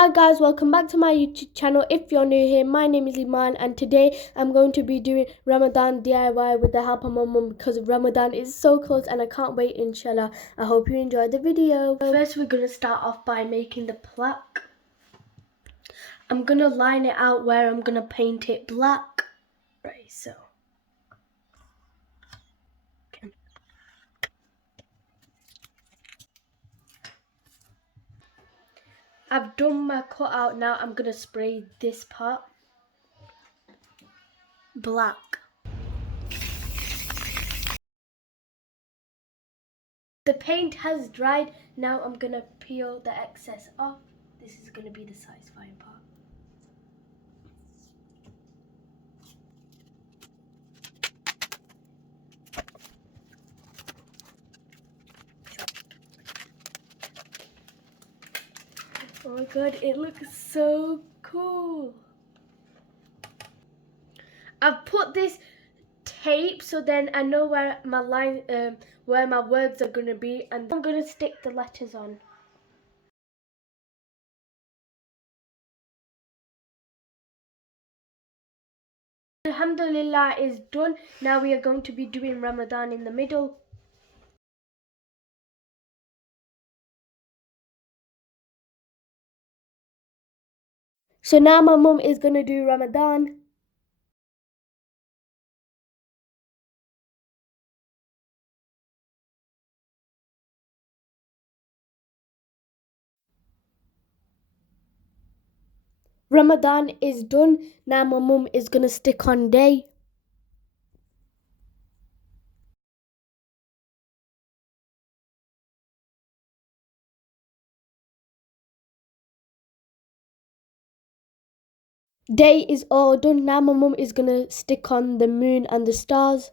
Hi guys, welcome back to my YouTube channel. If you're new here, my name is Iman and today I'm going to be doing Ramadan DIY with the help of my mum because Ramadan is so close and I can't wait, inshallah. I hope you enjoy the video. First we're going to start off by making the plauqe. I'm going to line it out where I'm going to paint it black. Right, so. I've done my cutout, now I'm going to spray this part black. The paint has dried, now I'm going to peel the excess off. This is going to be the satisfying part. Oh my god, it looks so cool. I've put this tape so then I know where my where my words are gonna be, and I'm gonna stick the letters on. Alhamdulillah is done. Now we are going to be doing Ramadan in the middle. So now my mum is gonna do Ramadan. Ramadan is done. Now my mum is gonna stick on day. Day is all done. Now my mum is gonna stick on the moon and the stars.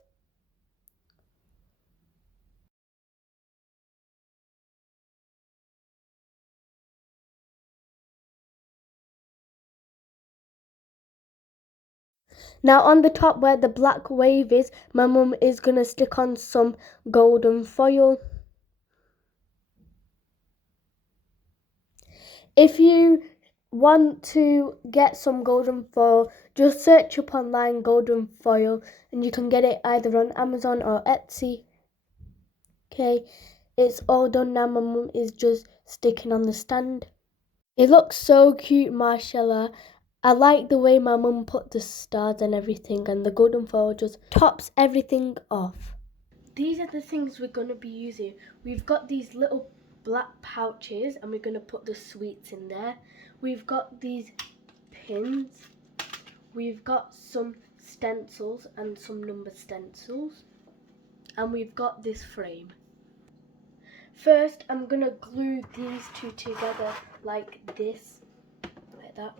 Now on the top where the black wave is, my mum is gonna stick on some golden foil. If you want to get some golden foil, just search up online golden foil and you can get it either on Amazon or Etsy. Okay, it's all done now. My mum is just sticking on the stand. It looks so cute, mashallah. I like the way my mum put the stars and everything, and the golden foil just tops everything off. These are the things we're going to be using. We've got these little black pouches and we're going to put the sweets in there. We've got these pins. We've got some stencils and some number stencils. And we've got this frame. First, I'm going to glue these two together like this. Like that.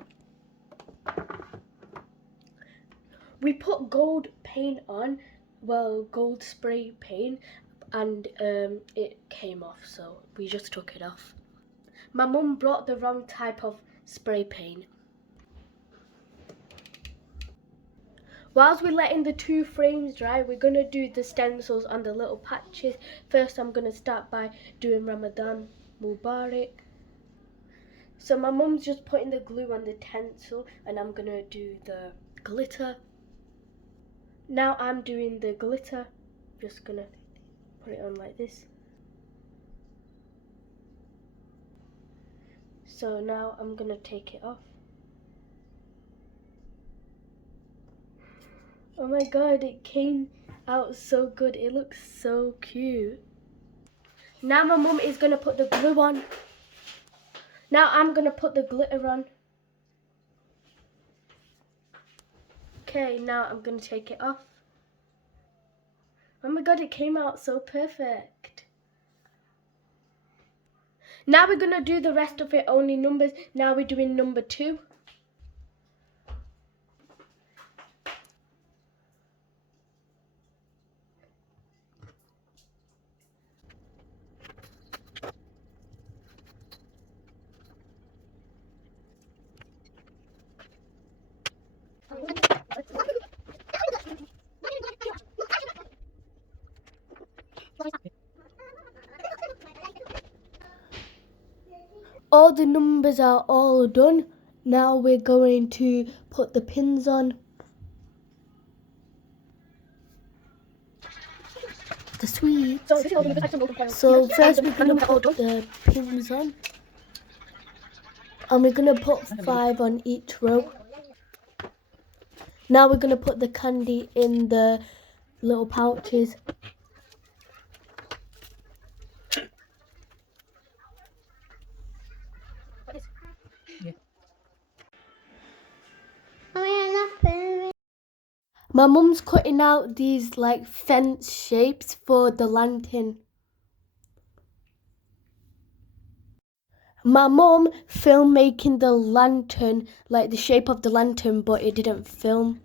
We put gold paint on, well, gold spray paint, and it came off, so we just took it off. My mum brought the wrong type of spray paint. Whilst we're letting the two frames dry, we're going to do the stencils on the little patches. First, I'm going to start by doing Ramadan mubarak. So my mum's just putting the glue on the stencil and I'm going to do the glitter. Now I'm doing the glitter. Just going to put it on like this. So now I'm going to take it off. Oh my god, it came out so good. It looks so cute. Now my mum is going to put the glue on. Now I'm going to put the glitter on. Okay, now I'm going to take it off. Oh my god, it came out so perfect. Now we're going to do the rest of it, only numbers. Now we're doing number 2. All the numbers are all done. Now we're going to put the pins on. The sweets. So first we're going to put the pins on. And we're going to put 5 on each row. Now we're going to put the candy in the little pouches. My mum's cutting out these like fence shapes for the lantern. My mum filmed making the lantern, like the shape of the lantern, but it didn't film.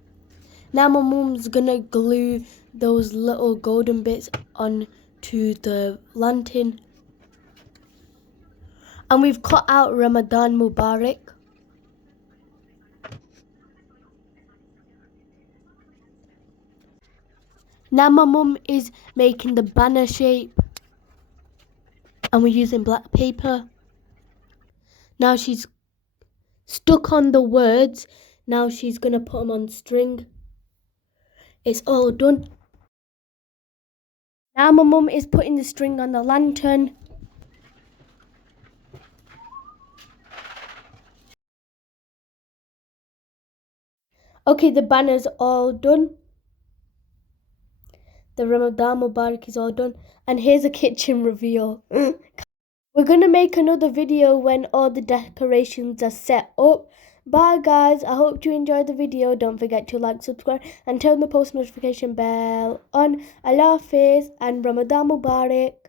Now my mum's gonna glue those little golden bits onto the lantern. And we've cut out Ramadan Mubarak. Now my mum is making the banner shape. And we're using black paper. Now she's stuck on the words. Now she's gonna put them on string. It's all done. Now my mum is putting the string on the lantern. Okay, the banner's all done. The Ramadan Mubarak is all done. And here's a kitchen reveal. We're going to make another video when all the decorations are set up. Bye guys, I hope you enjoyed the video. Don't forget to like, subscribe and turn the post notification bell on. Allah Hafiz and Ramadan Mubarak.